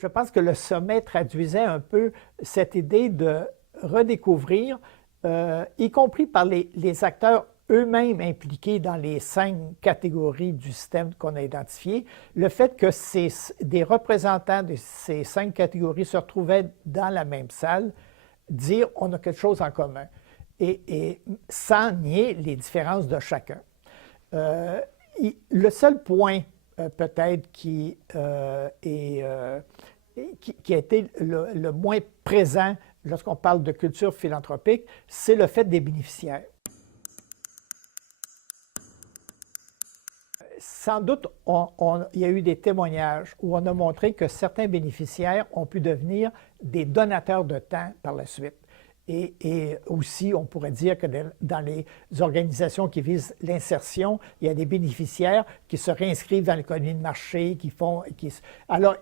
je pense que le sommet traduisait un peu cette idée de redécouvrir, y compris par les acteurs eux-mêmes impliqués dans les 5 catégories du système qu'on a identifié, le fait que des représentants de ces 5 catégories se retrouvaient dans la même salle, dire on a quelque chose en commun, et sans nier les différences de chacun. Le seul point peut-être qui a été le moins présent lorsqu'on parle de culture philanthropique, c'est le fait des bénéficiaires. Sans doute, il y a eu des témoignages où on a montré que certains bénéficiaires ont pu devenir des donateurs de temps par la suite. Et aussi, on pourrait dire que dans les organisations qui visent l'insertion, il y a des bénéficiaires qui se réinscrivent dans l'économie de marché, alors,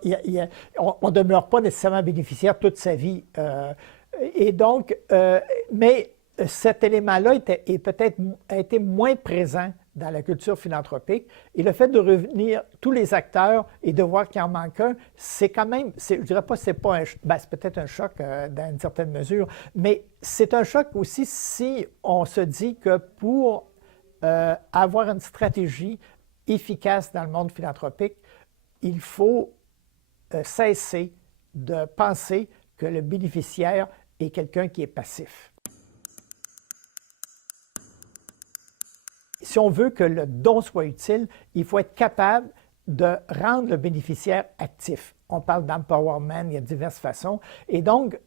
on ne demeure pas nécessairement bénéficiaire toute sa vie. Et donc, mais cet élément-là a été moins présent dans la culture philanthropique. Et le fait de revenir tous les acteurs et de voir qu'il en manque un, c'est quand même, je ne dirais pas c'est pas c'est peut-être un choc dans une certaine mesure, mais c'est un choc aussi si on se dit que pour avoir une stratégie efficace dans le monde philanthropique, il faut cesser de penser que le bénéficiaire est quelqu'un qui est passif. Si on veut que le don soit utile, il faut être capable de rendre le bénéficiaire actif. On parle d'empowerment, il y a diverses façons. Et donc,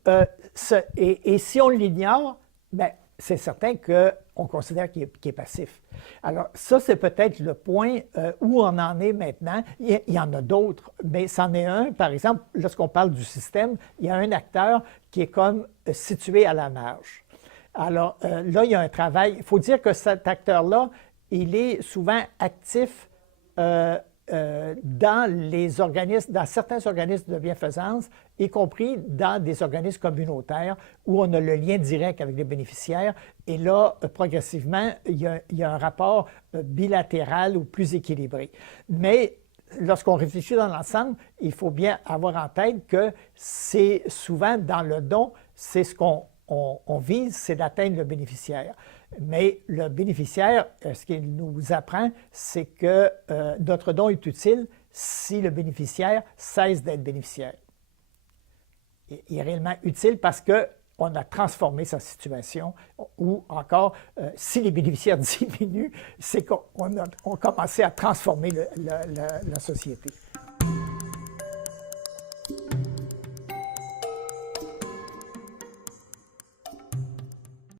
si on l'ignore, bien, c'est certain qu'on considère qu'il est passif. Alors, ça, c'est peut-être le point où on en est maintenant. Il y en a d'autres, mais c'en est un. Par exemple, lorsqu'on parle du système, il y a un acteur qui est comme situé à la marge. Alors, là, il y a un travail. Il faut dire que cet acteur-là, il est souvent actif dans certains organismes de bienfaisance, y compris dans des organismes communautaires où on a le lien direct avec les bénéficiaires. Et là, progressivement, il y a un rapport bilatéral ou plus équilibré. Mais lorsqu'on réfléchit dans l'ensemble, il faut bien avoir en tête que c'est souvent dans le don, c'est ce qu'on vise, c'est d'atteindre le bénéficiaire. Mais le bénéficiaire, ce qu'il nous apprend, c'est que notre don est utile si le bénéficiaire cesse d'être bénéficiaire. Il est réellement utile parce qu'on a transformé sa situation, ou encore, si les bénéficiaires diminuent, c'est qu'on a commencé à transformer la société.